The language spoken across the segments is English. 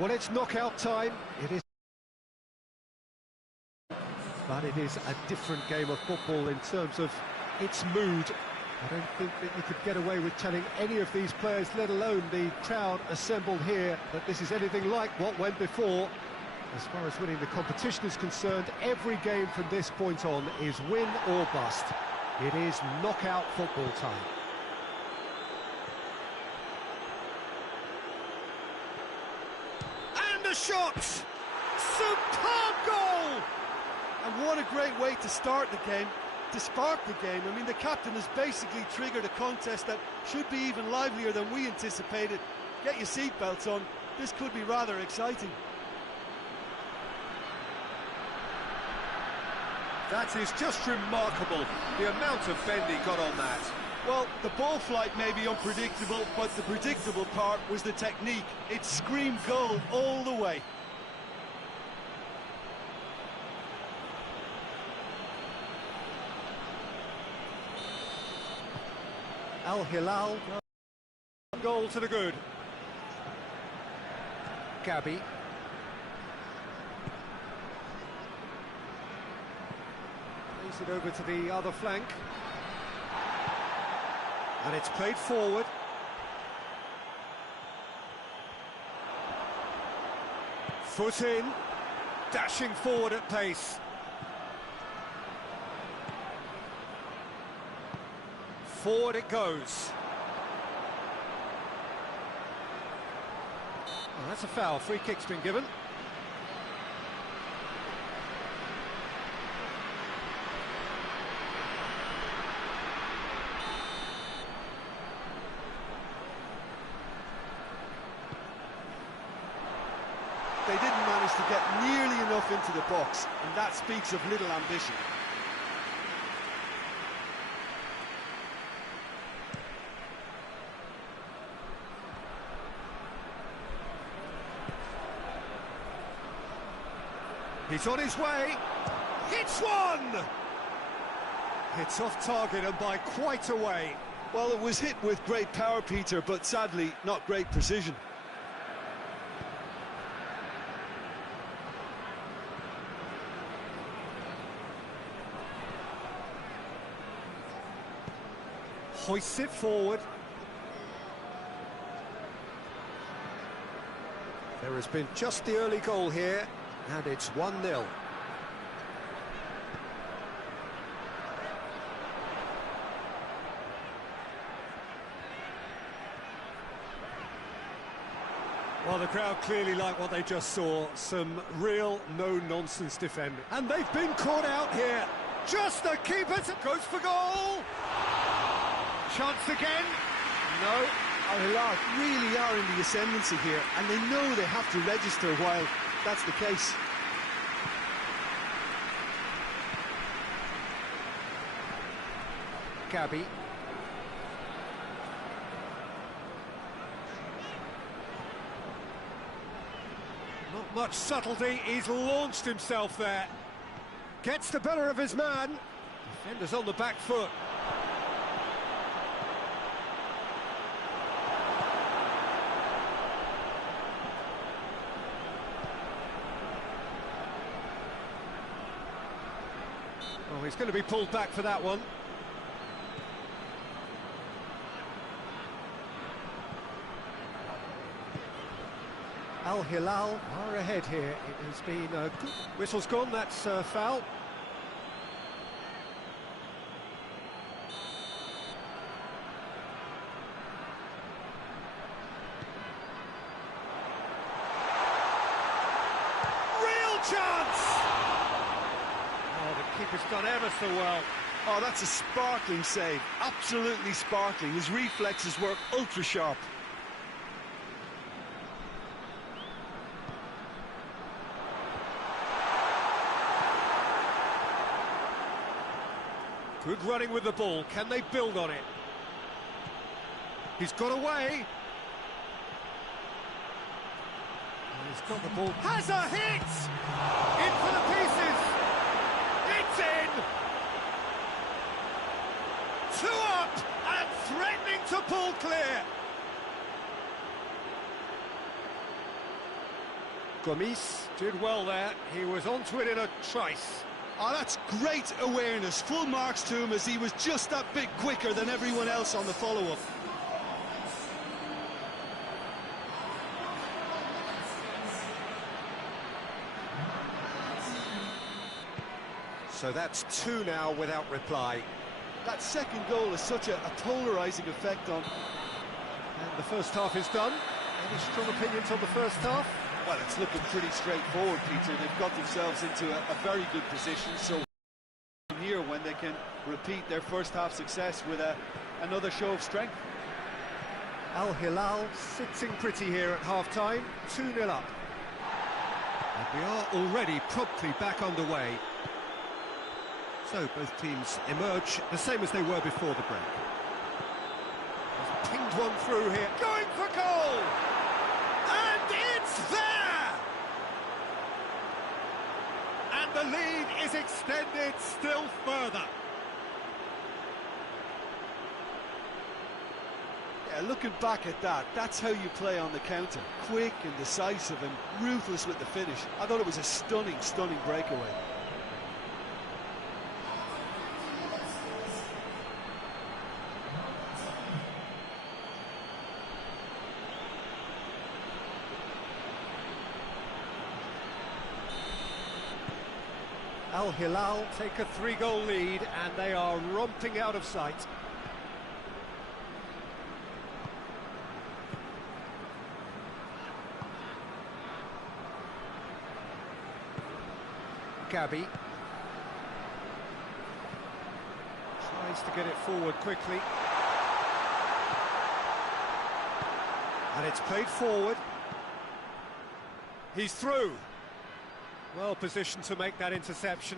Well, it's knockout time. It is, but it is a different game of football in terms of its mood. I don't think that you could get away with telling any of these players, let alone the crowd assembled here, that this is anything like what went before. As far as winning the competition is concerned, every game from this point on is win or bust. It is knockout football time. And the shot! Superb goal! And what a great way to start the game, to spark the game. I mean, the captain has basically triggered a contest that should be even livelier than we anticipated. Get your seatbelts on, this could be rather exciting. That is just remarkable, the amount of bend he got on that. Well, the ball flight may be unpredictable, but the predictable part was the technique. It screamed goal all the way. Hilal, goal to the good. Gabby. Plays it over to the other flank. And it's played forward. Foot in, dashing forward at pace. Forward it goes. Oh, that's a foul. Free kick's been given. They didn't manage to get nearly enough into the box, and that speaks of little ambition. He's on his way. Hits one! It's off target and by quite a way. Well, it was hit with great power, Peter, but sadly, not great precision. Hoists it forward. There has been just the early goal here, and it's 1-0. Well, the crowd clearly like what they just saw. Some real no-nonsense defending. And they've been caught out here. Just the keeper goes for goal. Chance again. No. Hilal really are in the ascendancy here, and they know they have to register while that's the case. Gabby. Not much subtlety, he's launched himself there. Gets the better of his man. Defender's on the back foot. Oh, he's going to be pulled back for that one. Hilal are ahead here. It has been a good... Whistle's gone, that's foul. Real chance! Oh, the keeper's done ever so well. Oh, that's a sparkling save. Absolutely sparkling. His reflexes work ultra sharp. Good running with the ball. Can they build on it? He's got away. He's got the ball. Has a hit! In for the pieces! It's in! 2 up and threatening to pull clear. Gomis did well there. He was onto it in a trice. Oh, that's great awareness. Full marks to him as he was just that bit quicker than everyone else on the follow-up. So that's 2 now without reply. That second goal has such a polarising effect on... And the first half is done. Any strong opinions on the first half? Well, it's looking pretty straightforward, Peter. They've got themselves into a very good position, so here when they can repeat their first half success with another show of strength. Al Hilal sitting pretty here at half-time, 2-0 up. And we are already promptly back underway. So both teams emerge the same as they were before the break. He's pinged one through here. Going for goal! And it's there! And the lead is extended still further. Yeah, looking back at that, that's how you play on the counter. Quick and decisive and ruthless with the finish. I thought it was a stunning, stunning breakaway. Al Hilal take a 3-goal lead and they are romping out of sight. Gabi tries to get it forward quickly. And it's played forward. He's through. Well positioned to make that interception.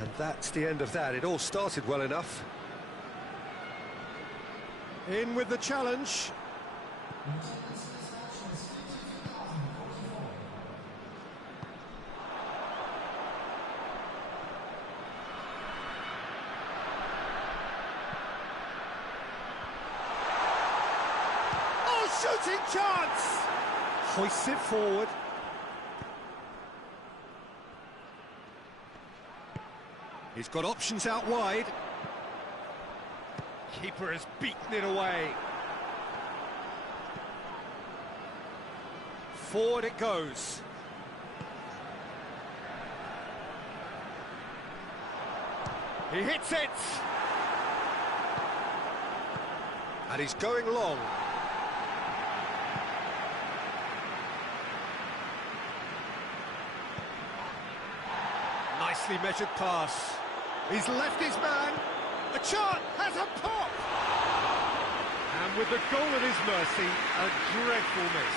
And that's the end of that. It all started well enough. In with the challenge. Oh, shooting chance! Hoists it forward. He's got options out wide. Keeper has beaten it away. Forward it goes. He hits it! And he's going long. Nicely measured pass. He's left his man. A chance has a pop. And with the goal at his mercy, a dreadful miss.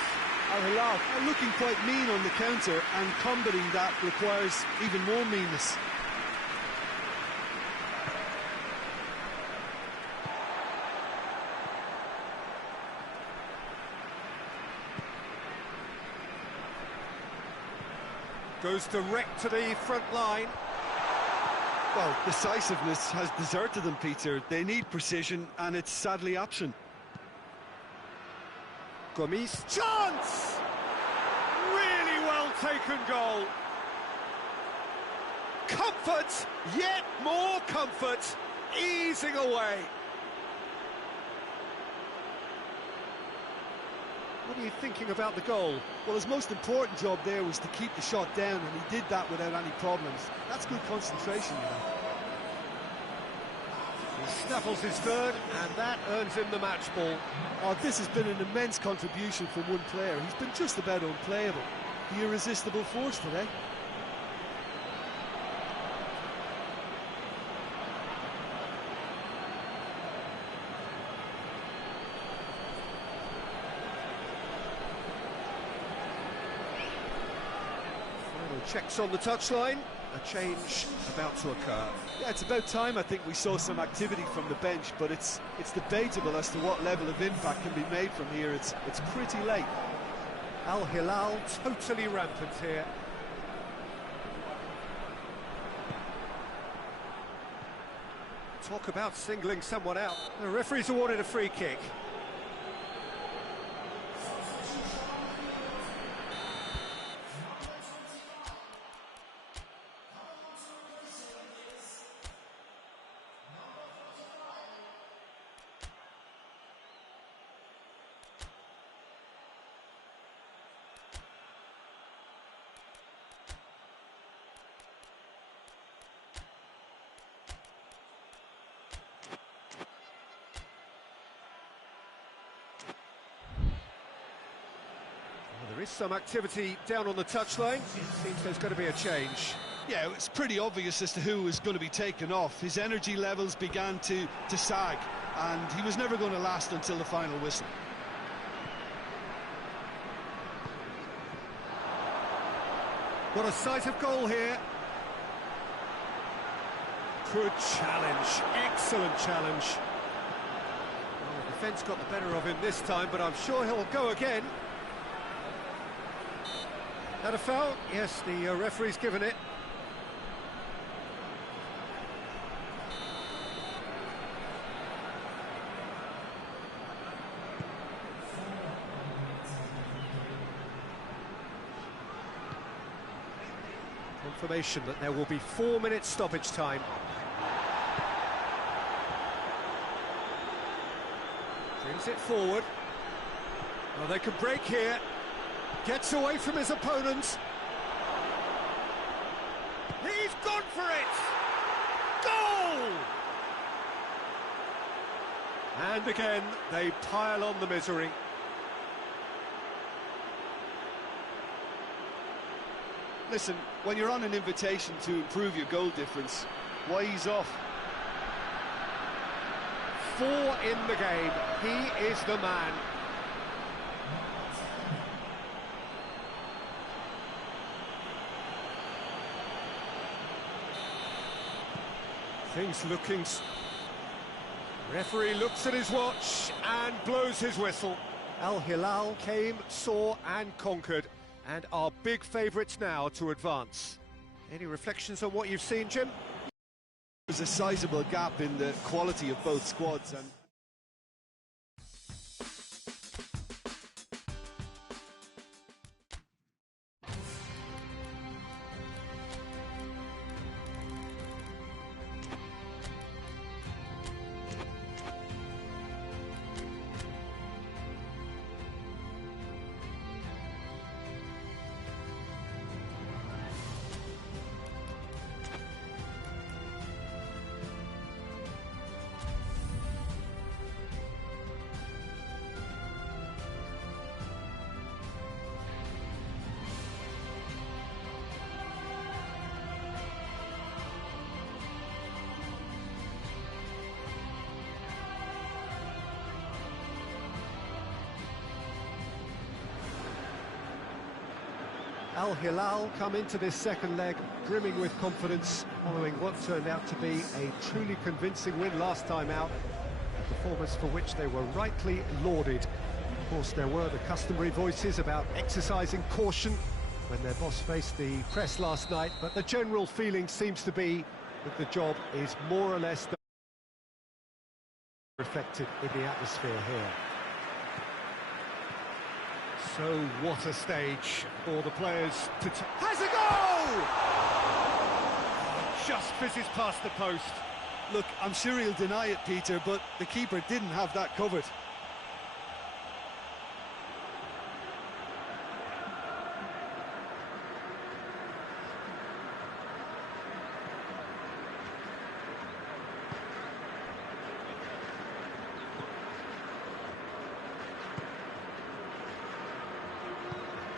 Al Hilal are looking quite mean on the counter, and combating that requires even more meanness. Goes direct to the front line. Well, decisiveness has deserted them, Peter. They need precision, and it's sadly absent. Gomis. Chance! Really well taken goal. Comfort, yet more comfort, easing away. What are you thinking about the goal? Well, his most important job there was to keep the shot down, and he did that without any problems. That's good concentration, you know. He snaffles his third, and that earns him the match ball. Oh, this has been an immense contribution from one player. He's been just about unplayable. The irresistible force today. Checks on the touchline, a change about to occur. Yeah, it's about time I think we saw some activity from the bench, but it's debatable as to what level of impact can be made from here. It's pretty late. Al Hilal totally rampant here. Talk about singling someone out. The referee's awarded a free kick. There is some activity down on the touchline. It seems there's going to be a change. Yeah, it's pretty obvious as to who was going to be taken off. His energy levels began to sag, and he was never going to last until the final whistle. Got a sight of goal here. Good challenge, excellent challenge. Well, the defence got the better of him this time, but I'm sure he'll go again. That a foul? Yes, the referee's given it. Confirmation that there will be 4 minutes stoppage time. Brings it forward. Well, they can break here. Gets away from his opponents. He's gone for it! Goal! And again, they pile on the misery. Listen, when you're on an invitation to improve your goal difference, why ease off? 4 in the game. He is the man. Things looking... Referee looks at his watch and blows his whistle. Al Hilal came, saw and conquered, and are big favourites now to advance. Any reflections on what you've seen, Jim? There's a sizable gap in the quality of both squads, and Al Hilal come into this second leg brimming with confidence, following what turned out to be a truly convincing win last time out, a performance for which they were rightly lauded. Of course, there were the customary voices about exercising caution when their boss faced the press last night, but the general feeling seems to be that the job is more or less reflected in the atmosphere here. So what a stage for the players to... Has a goal! Just fizzes past the post. look, I'm sure he'll deny it, Peter, but the keeper didn't have that covered.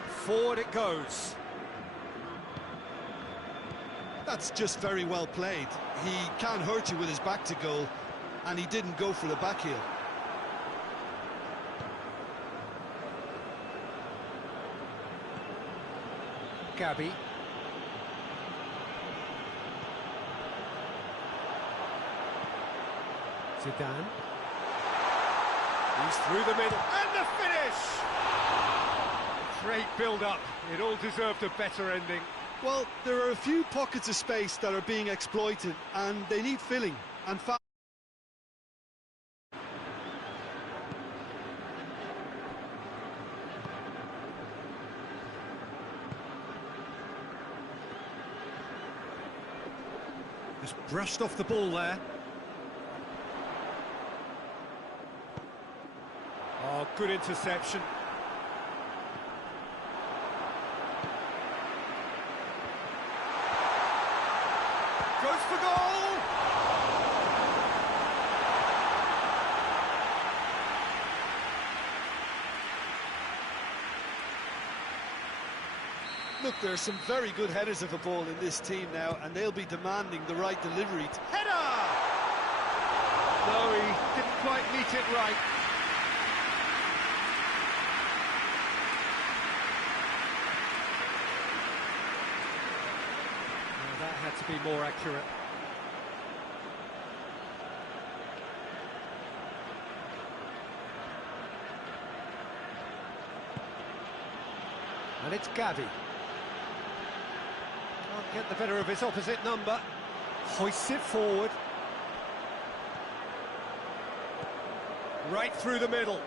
Forward it goes. That's just very well played. He can't hurt you with his back to goal, and he didn't go for the back heel. Gabby. Zidane. He's through the middle, and the finish! Great build-up. It all deserved a better ending. Well, there are a few pockets of space that are being exploited, and they need filling, and fast. Just brushed off the ball there. Oh, good interception. Goes for goal! Look, there are some very good headers of a ball in this team now, and they'll be demanding the right delivery. Header! No, he didn't quite meet it right. Well, that had to be more accurate. And it's Gavi. Can't get the better of his opposite number. Hoists it forward. Right through the middle.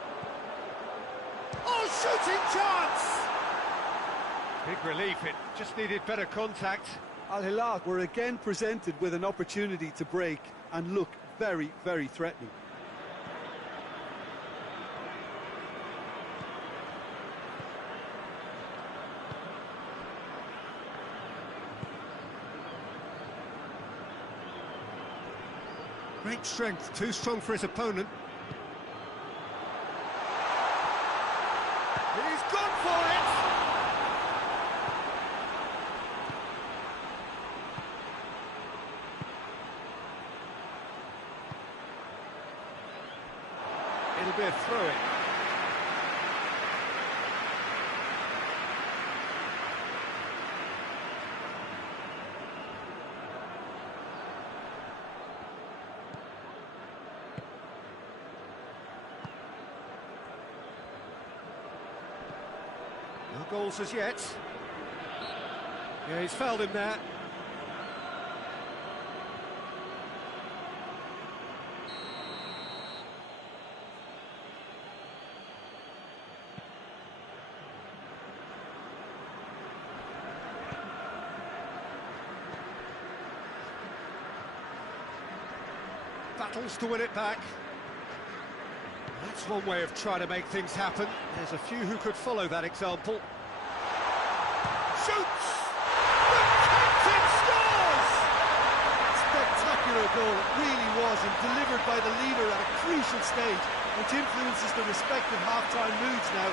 Oh, shooting chance! Big relief, it just needed better contact. Al Hilal were again presented with an opportunity to break and look very, very threatening. Great strength, too strong for his opponent. He's gone for it! It'll be a throw-in. No goals as yet. Yeah, he's fouled him there. Battles to win it back. That's one way of trying to make things happen. There's a few who could follow that example. Shoots! The captain scores! Spectacular goal, it really was, and delivered by the leader at a crucial stage, which influences the respective half-time moods now.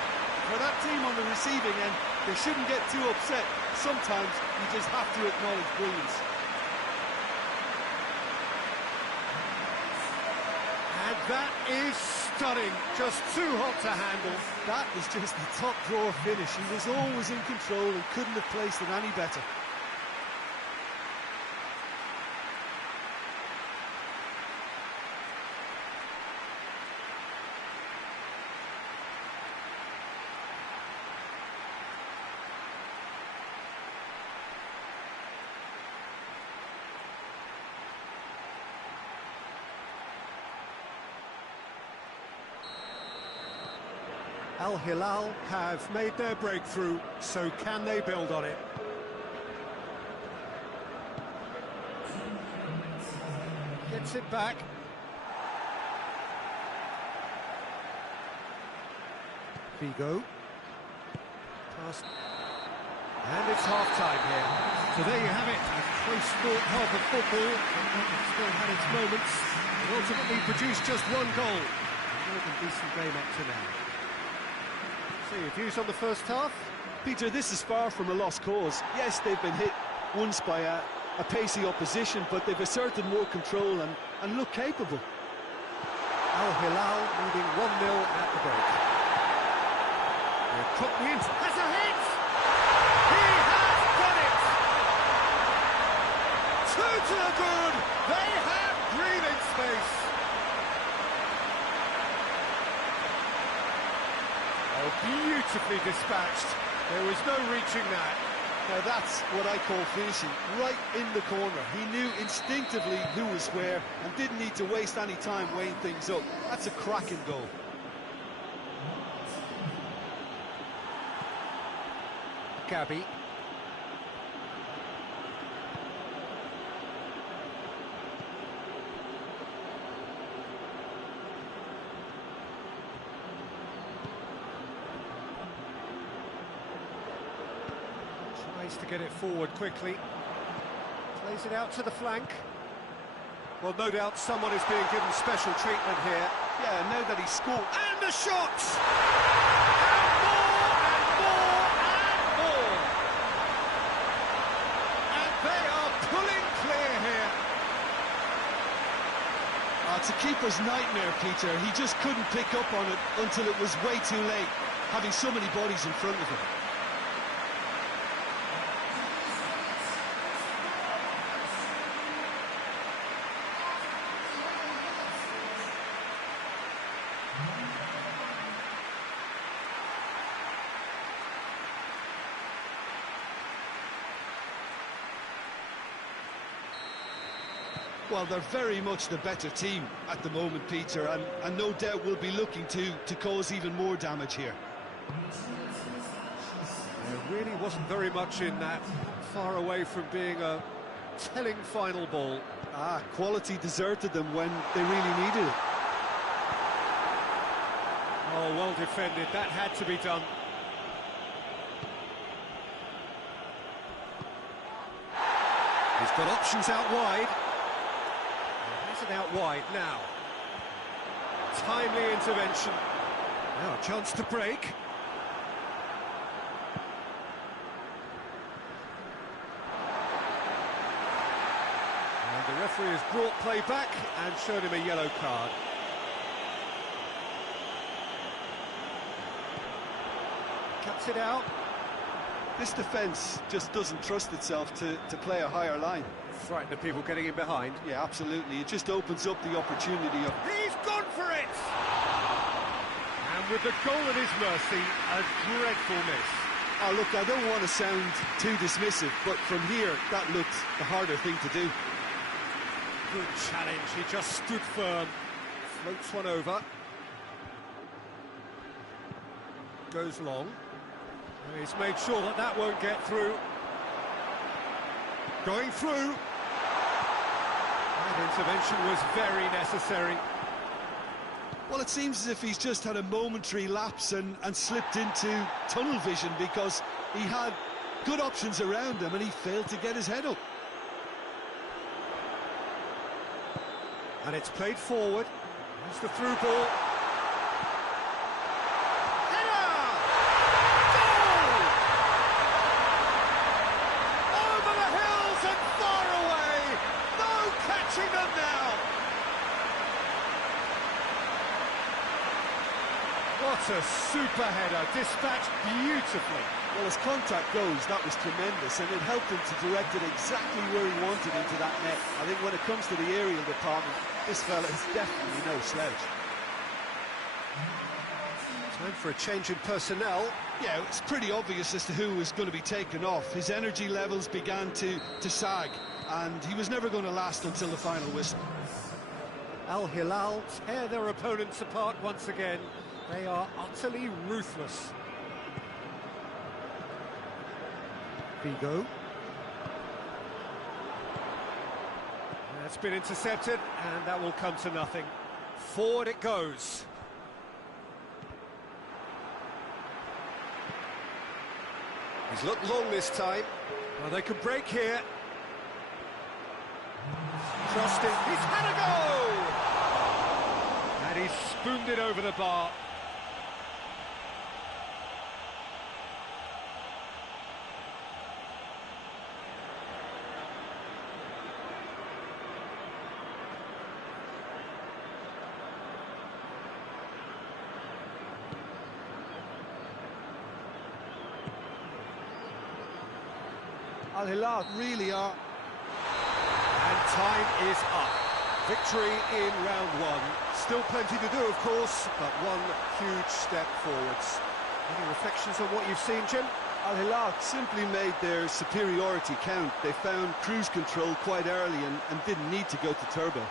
For that team on the receiving end, they shouldn't get too upset. Sometimes you just have to acknowledge brilliance. And that is stunning, just too hot to handle. That was just the top drawer finish. He was always in control and couldn't have placed it any better. Al Hilal have made their breakthrough, so can they build on it? Gets it back. Vigo. Pass. And it's half-time here. So there you have it, a close-fought half of football. It still had its moments. It ultimately produced just one goal. A more than decent game up to now. So your views on the first half? Peter, this is far from a lost cause. Yes, they've been hit once by a pacey opposition, but they've asserted more control and look capable. Al Hilal leading 1-0 at the break. Cookwind has a hit! He has done it! Two to the good! They have breathing space! Oh, beautifully dispatched. There was no reaching that. Now that's what I call finishing, right in the corner. He knew instinctively who was where and didn't need to waste any time weighing things up. That's a cracking goal. Gavi. Tries to get it forward quickly. Plays it out to the flank. Well, no doubt someone is being given special treatment here. Yeah, now that he's scored. And the shots! And more, and more, and more! keeper's nightmare, Peter. He just couldn't pick up on it until it was way too late, having so many bodies in front of him. Well, they're very much the better team at the moment, Peter, and no doubt will be looking to cause even more damage here. There really wasn't very much in that, far away from being a telling final ball. Quality deserted them when they really needed it. Oh, well defended, that had to be done. He's got options out wide. Out wide now. Timely intervention. Now a chance to break. And the referee has brought play back and showed him a yellow card. Cuts it out. This defence just doesn't trust itself to play a higher line. Frighten the people getting in behind. Yeah, absolutely. It just opens up the opportunity of... He's gone for it! And with the goal at his mercy, a dreadful miss. Oh, look, I don't want to sound too dismissive, but from here, that looked the harder thing to do. Good challenge, he just stood firm. Floats one over. Goes long. He's made sure that that won't get through. Going through. That intervention was very necessary. Well, it seems as if he's just had a momentary lapse and slipped into tunnel vision, because he had good options around him and he failed to get his head up. And it's played forward. There's the through ball. What a super header, dispatched beautifully. Well, as contact goes, that was tremendous, and it helped him to direct it exactly where he wanted into that net. I think when it comes to the aerial department, this fella is definitely no slouch. Time for a change in personnel. Yeah, it's pretty obvious as to who was going to be taken off. His energy levels began to sag, and he was never going to last until the final whistle. Al-Hilal tear their opponents apart once again. They are utterly ruthless. Vigo. That's been intercepted, and that will come to nothing. Forward it goes. He's looked long this time. Well, they could break here. Trusting. He's had a go! And he's spooned it over the bar. Al-Hilal really are. And time is up. Victory in round one. Still plenty to do, of course, but one huge step forwards. Any reflections on what you've seen, Jim? Al-Hilal simply made their superiority count. They found cruise control quite early and didn't need to go to turbo.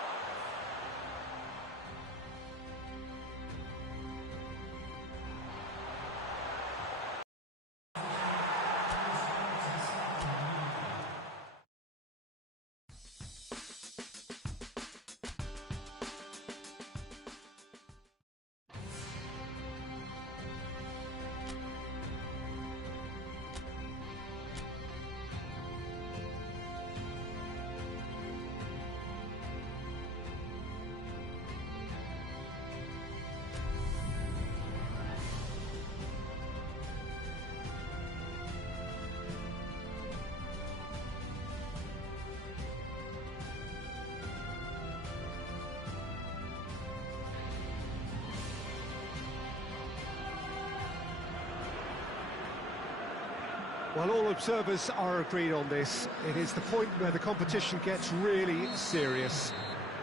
Well, all observers are agreed on this. It is the point where the competition gets really serious.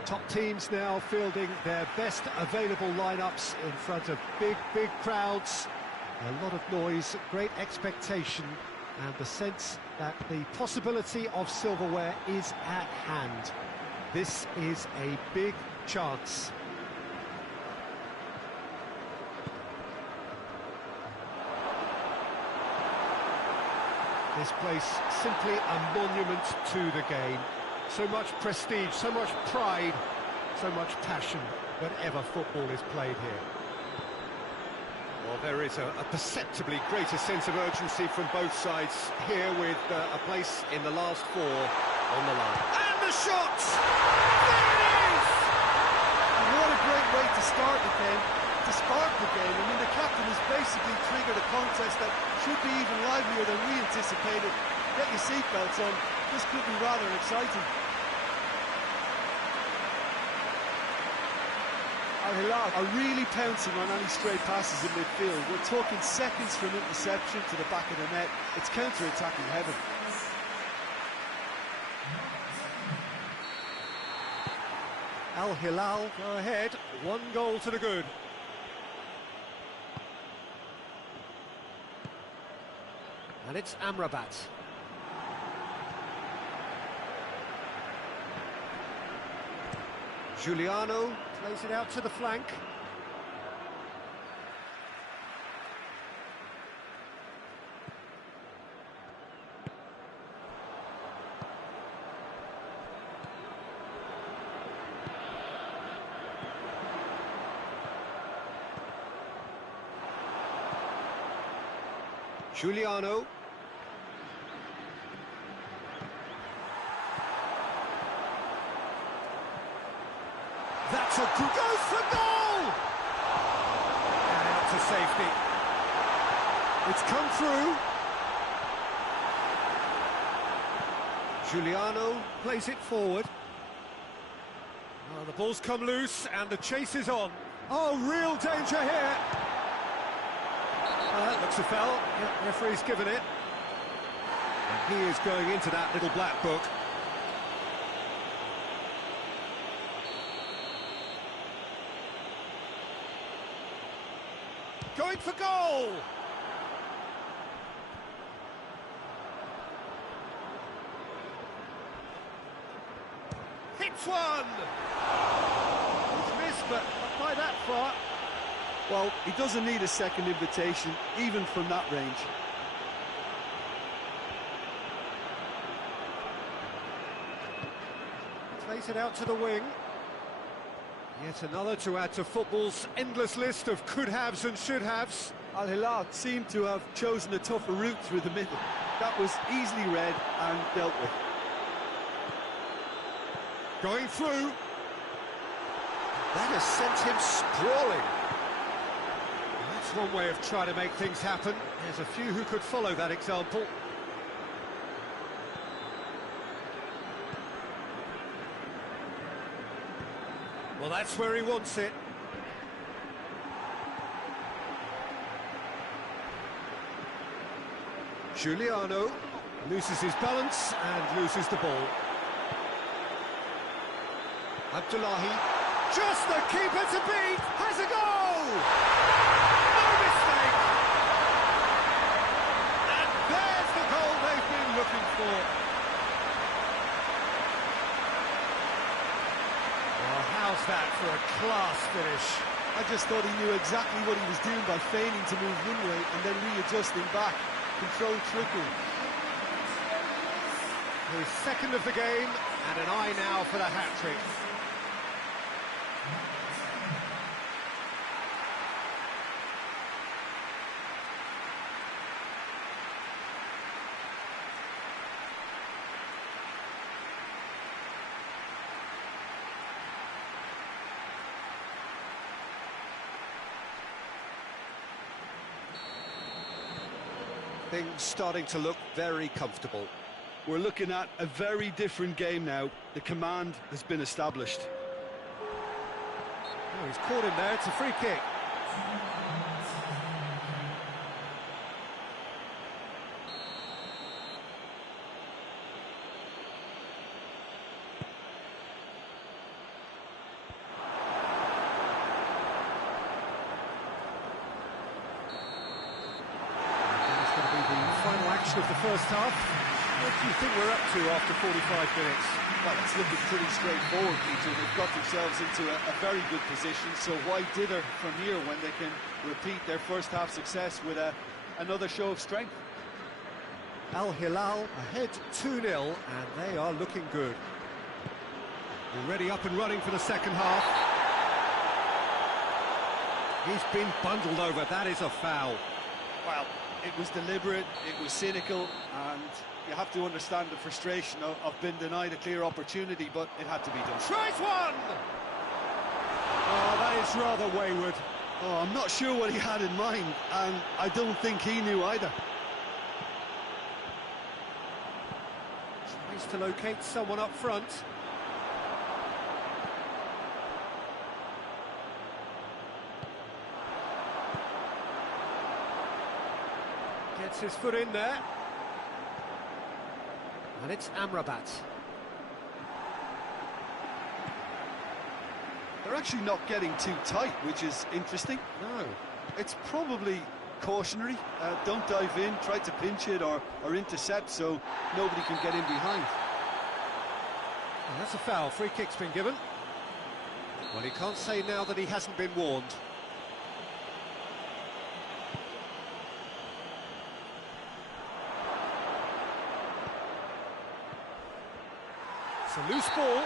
Top teams now fielding their best available lineups in front of big crowds. A lot of noise, great expectation, and the sense that the possibility of silverware is at hand. This is a big chance. This place simply a monument to the game. So much prestige, so much pride, so much passion whenever football is played here. Well, there is a perceptibly greater sense of urgency from both sides here, with a place in the last four on the line. And the shot! There it is! And what a great way to start the game, to spark the game. I mean, the captain has basically triggered a contest that should be even livelier than we anticipated. Get your seatbelts on, this could be rather exciting. Hilal are really pouncing on any stray passes in midfield. We're talking seconds from interception to the back of the net. It's counter-attacking heaven. Hilal go ahead, 1 goal to the good. And it's Amrabat. Giuliano plays it out to the flank. Giuliano. That's a good... goes for goal! And out to safety. It's come through. Giuliano plays it forward. Oh, the ball's come loose and the chase is on. Oh, real danger here. That looks a foul. Yeah, referee's given it. And he is going into that little black book. Going for goal! Hits one! He's missed, but not by that far. Well, he doesn't need a second invitation, even from that range. Plays it out to the wing. Yet another to add to football's endless list of could-haves and should-haves. Hilal seemed to have chosen a tougher route through the middle. That was easily read and dealt with. Going through. That has sent him sprawling. That's one way of trying to make things happen. There's a few who could follow that example. Well, that's where he wants it. Giuliano loses his balance and loses the ball. Abdullahi, just the keeper to beat, has a goal! No mistake! And there's the goal they've been looking for. Well, how's that for a class finish? I just thought he knew exactly what he was doing by feigning to move one way and then readjusting back. Controlled trickery. His second of the game, and an eye now for the hat-trick. Things starting to look very comfortable. We're looking at a very different game now. The command has been established. Oh, he's caught him there, it's a free kick. of the first half. What do you think we're up to after 45 minutes? Well, it's looking pretty straightforward, Peter. They've got themselves into a very good position, so why dither from here when they can repeat their first half success with another show of strength? Al Hilal ahead 2-0, and they are looking good. Already up and running for the second half. He's been bundled over, that is a foul. Well, it was deliberate, it was cynical, and you have to understand the frustration of being denied a clear opportunity, but it had to be done. Tries one! Oh, that is rather wayward. Oh, I'm not sure what he had in mind, and I don't think he knew either. Tries to locate someone up front. Gets his foot in there. And it's Amrabat. They're actually not getting too tight, which is interesting. No. It's probably cautionary. Don't dive in, try to pinch it or intercept so nobody can get in behind. And that's a foul. Free kick's been given. Well, he can't say now that he hasn't been warned. It's a loose ball.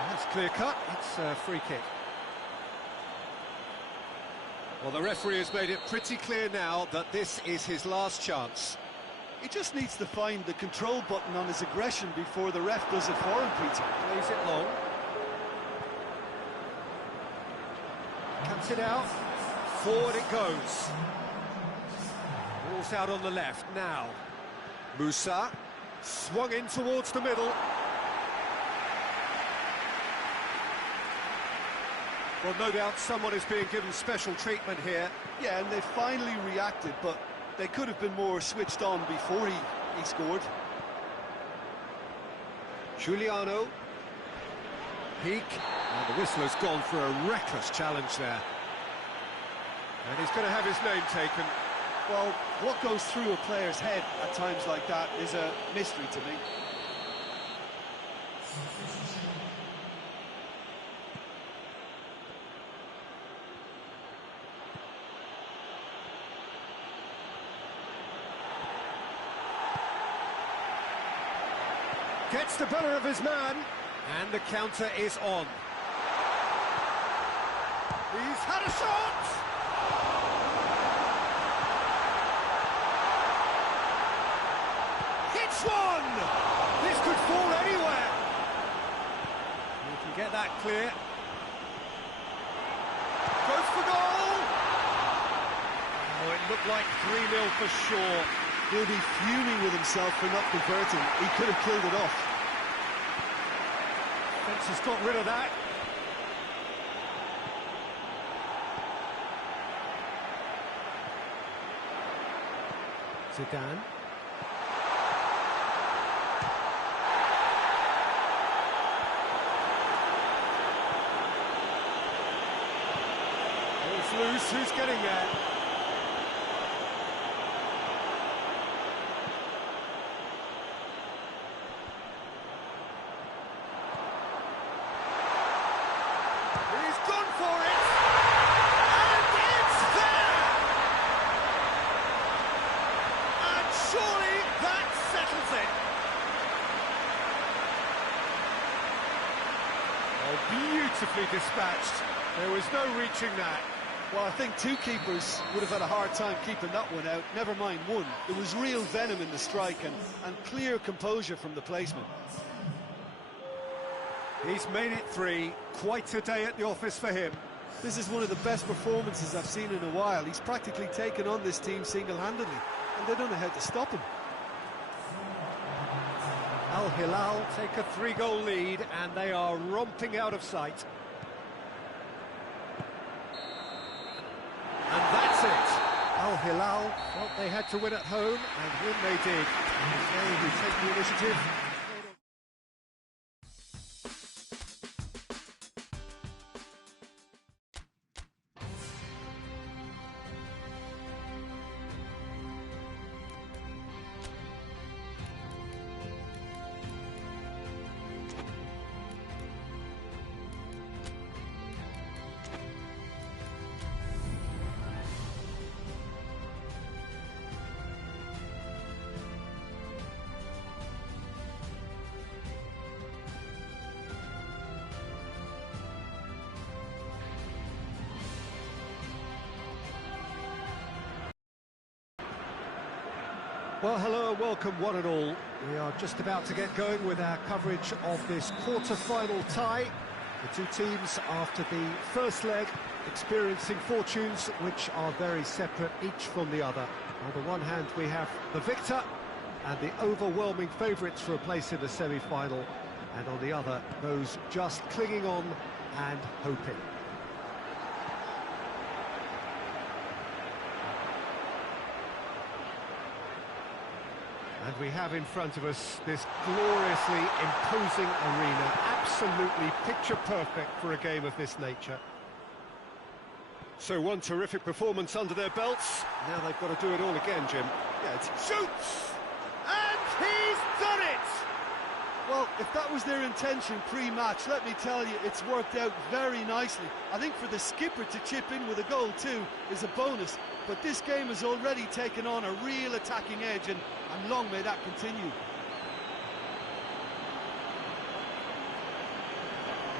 And that's clear cut. It's a free kick. Well, the referee has made it pretty clear now that this is his last chance. He just needs to find the control button on his aggression before the ref does it for him, Peter. Plays it long. Cuts it out. Forward it goes. Ball's out on the left now. Musa swung in towards the middle. Well, no doubt someone is being given special treatment here. Yeah, and they finally reacted, but they could have been more switched on before he scored. Giuliano. Peak. And the whistle has gone for a reckless challenge there. And he's going to have his name taken. Well, what goes through a player's head at times like that is a mystery to me. Gets the better of his man, and the counter is on. He's had a shot! Hits one! This could fall anywhere. He can get that clear. Goes for goal! Oh, it looked like 3-0 for sure. He'll be fuming with himself for not converting. He could have killed it off. Fence has got rid of that. Zidane. Ball's loose, who's getting there? Beautifully dispatched. There was no reaching that. Well, I think two keepers would have had a hard time keeping that one out, never mind one. There was real venom in the strike and clear composure from the placement. He's made it 3. Quite a day at the office for him. This is one of the best performances I've seen in a while. He's practically taken on this team single-handedly, and they don't know how to stop him. Al Hilal take a 3-goal lead, and they are romping out of sight. And that's it. Al Hilal felt they had to win at home, and win they did. They who take the initiative. Well, hello and welcome one and all. We are just about to get going with our coverage of this quarter-final tie. The two teams, after the first leg, experiencing fortunes which are very separate, each from the other. On the one hand, we have the victor and the overwhelming favourites for a place in the semi-final, and on the other, those just clinging on and hoping. And we have in front of us this gloriously imposing arena, absolutely picture-perfect for a game of this nature. So one terrific performance under their belts. Now they've got to do it all again, Jim. Yeah, it shoots! And he's done it! Well, if that was their intention pre-match, let me tell you, it's worked out very nicely. I think for the skipper to chip in with a goal too is a bonus. But this game has already taken on a real attacking edge, and long may that continue.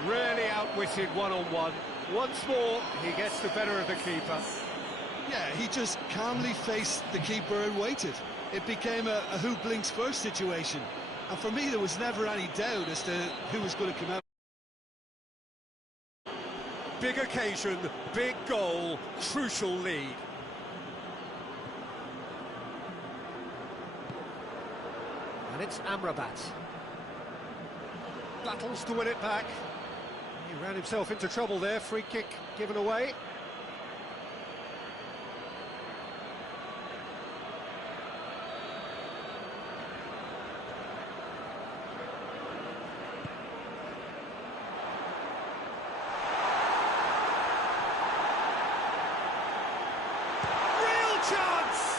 Really outwitted one-on-one. Once more, he gets the better of the keeper. Yeah, he just calmly faced the keeper and waited. It became a who blinks first situation. And for me, there was never any doubt as to who was going to come out. Big occasion, big goal, crucial lead. And it's Amrabat. Battles to win it back. He ran himself into trouble there, free kick given away. Real chance!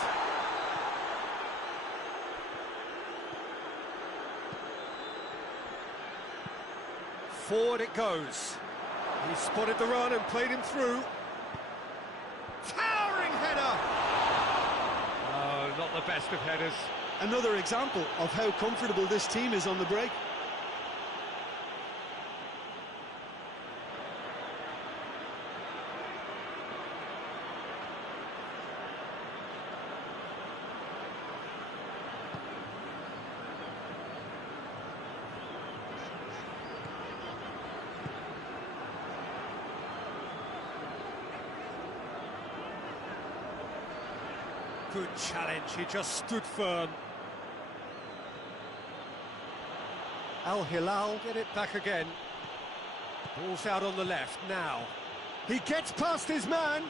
Forward it goes. He spotted the run and played him through. Towering header! Oh, not the best of headers. Another example of how comfortable this team is on the break. Good challenge, he just stood firm. Hilal get it back again. Ball's out on the left now. He gets past his man.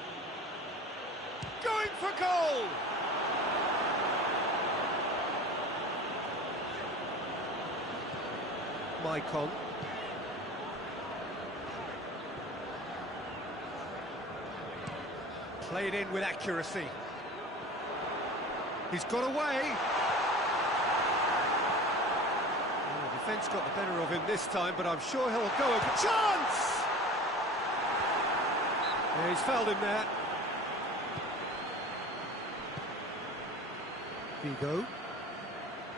Going for goal! Maicon. Played in with accuracy. He's got away. Oh, the defence got the better of him this time, but I'm sure he'll go over. Chance! Yeah, he's fouled him there. Vigo.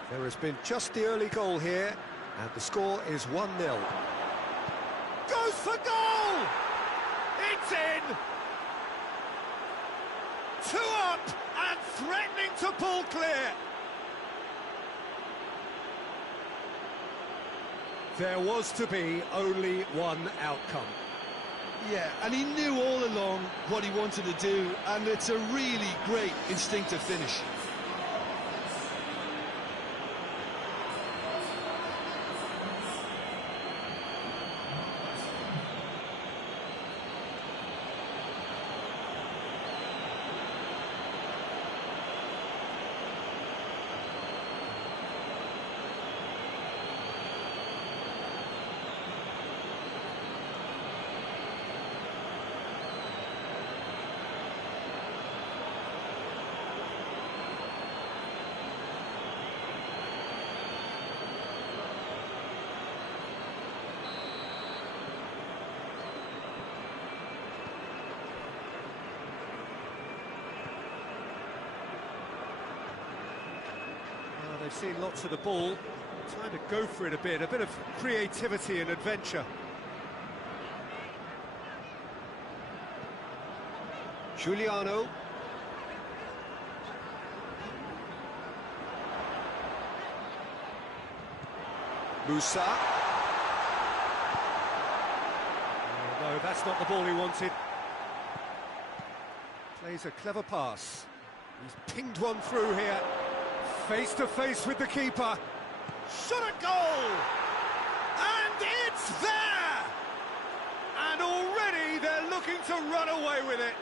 There has been just the early goal here, and the score is 1-0. Goes for goal! It's in! 2 up and threatening to pull clear. There was to be only one outcome. Yeah, and he knew all along what he wanted to do, and it's a really great instinctive finish. They've seen lots of the ball, trying to go for it a bit of creativity and adventure. Giuliano. Musa. Oh, no, that's not the ball he wanted. Plays a clever pass. He's pinged one through here. Face to face with the keeper. Shot a goal! And it's there! And already they're looking to run away with it.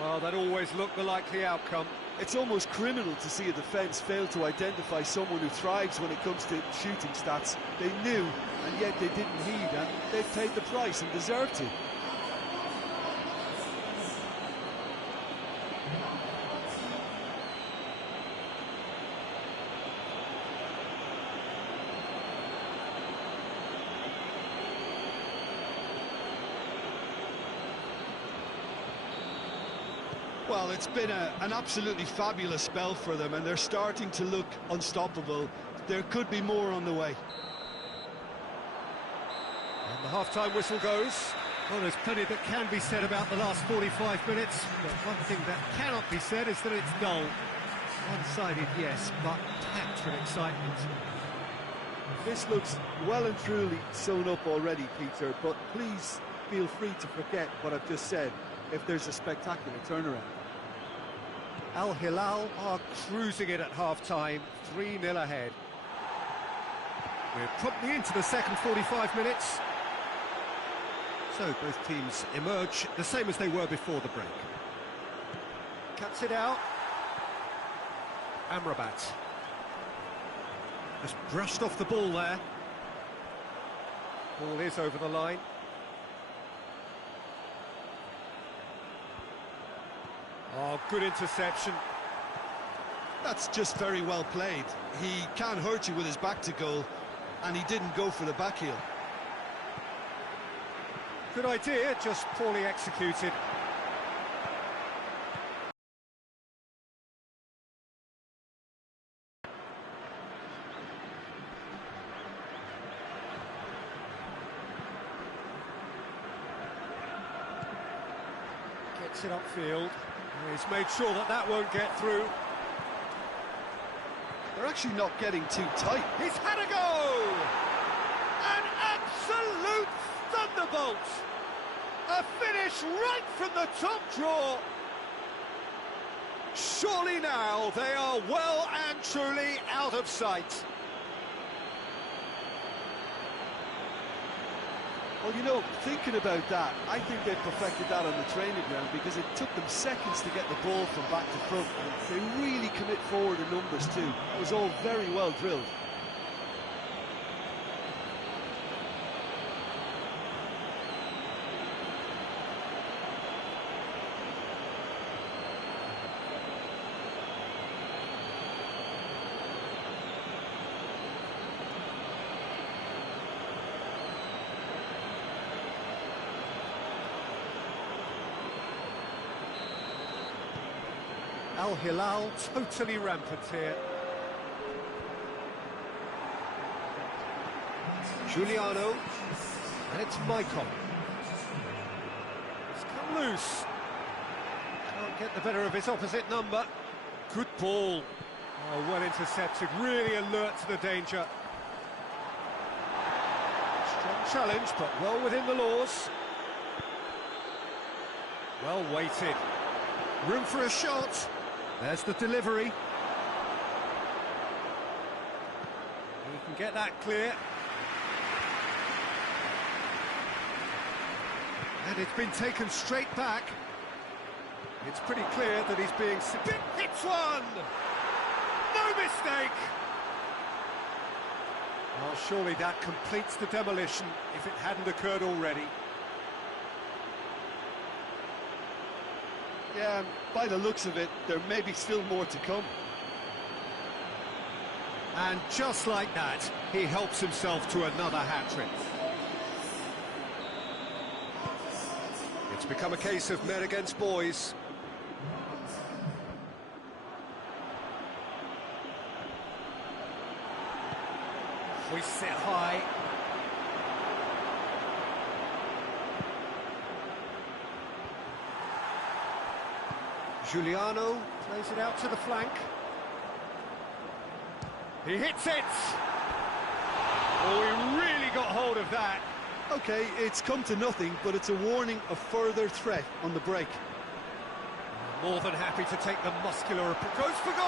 Well, that always looked the likely outcome. It's almost criminal to see a defence fail to identify someone who thrives when it comes to shooting stats. They knew, and yet they didn't heed, and they've paid the price and deserve to. Well, it's been an absolutely fabulous spell for them, and they're starting to look unstoppable. There could be more on the way. And the half-time whistle goes. Well, there's plenty that can be said about the last 45 minutes, but one thing that cannot be said is that it's dull. One-sided, yes, but packed with excitement. This looks well and truly sewn up already, Peter, but please feel free to forget what I've just said if there's a spectacular turnaround. Al Hilal are cruising it at half-time, 3-0 ahead. We're promptly into the second 45 minutes. So both teams emerge the same as they were before the break. Cuts it out. Amrabat. Just brushed off the ball there. Ball is over the line. Oh, good interception. That's just very well played. He can't hurt you with his back to goal, and he didn't go for the back heel. Good idea, just poorly executed. Gets it upfield. He's made sure that that won't get through. They're actually not getting too tight. He's had a go! An absolute thunderbolt! A finish right from the top draw. Surely now they are well and truly out of sight. Well, you know, thinking about that, I think they perfected that on the training ground because it took them seconds to get the ball from back to front. And they really commit forward in numbers too. It was all very well drilled. Al Hilal totally rampant here. Giuliano, and it's Maicon. It's come loose. Can't get the better of his opposite number. Good ball. Oh, well intercepted, really alert to the danger. Strong challenge, but well within the laws. Well weighted. Room for a shot. There's the delivery. He can get that clear. And it's been taken straight back. It's pretty clear that he's being... Hits one! No mistake! Well, surely that completes the demolition if it hadn't occurred already. Yeah, by the looks of it, there may be still more to come. And just like that, he helps himself to another hat-trick. It's become a case of men against boys. We sit high. Giuliano plays it out to the flank. He hits it! Oh, he really got hold of that. Okay, it's come to nothing, but it's a warning of further threat on the break. More than happy to take the muscular approach. Goes for goal!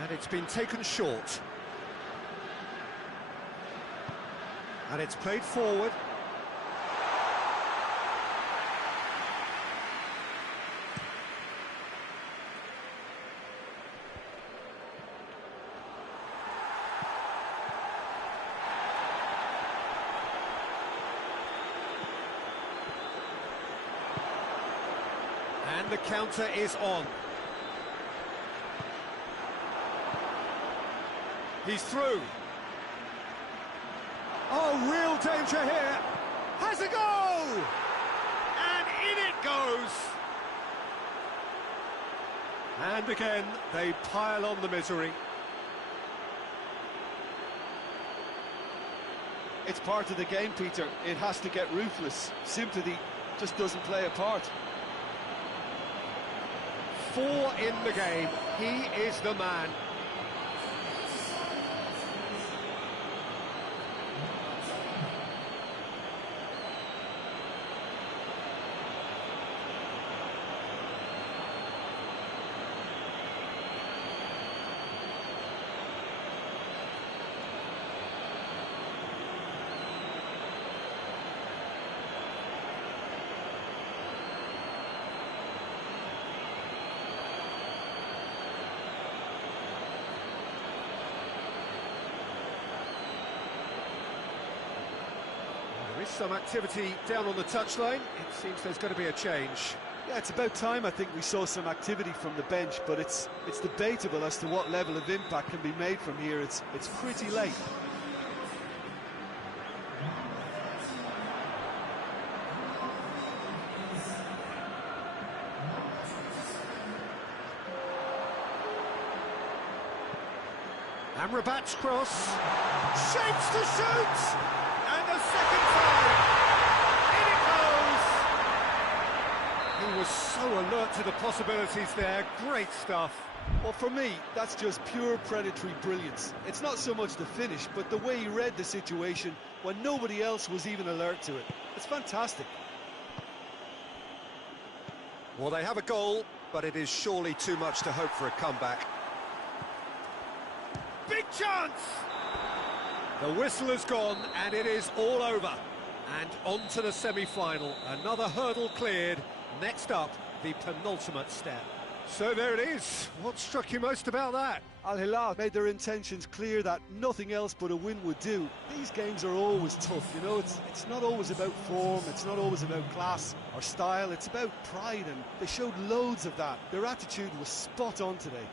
And it's been taken short. And it's played forward. And the counter is on. He's through. Oh, real danger here. Has a go! And in it goes. And again, they pile on the misery. It's part of the game, Peter. It has to get ruthless. Sympathy just doesn't play a part. 4 in the game. He is the man. There is some activity down on the touchline. It seems there's going to be a change. Yeah, it's about time I think we saw some activity from the bench, but it's debatable as to what level of impact can be made from here. It's pretty late. Amrabat's cross. Shapes to shoot! And the second time! In it goes! He was so alert to the possibilities there. Great stuff. Well, for me, that's just pure predatory brilliance. It's not so much the finish, but the way he read the situation when nobody else was even alert to it. It's fantastic. Well, they have a goal, but it is surely too much to hope for a comeback. Big chance! The whistle has gone, and it is all over. And on to the semi-final. Another hurdle cleared. Next up, the penultimate step. So there it is. What struck you most about that? Hilal made their intentions clear that nothing else but a win would do. These games are always tough, you know, it's not always about form, it's not always about class or style, it's about pride, and they showed loads of that. Their attitude was spot on today.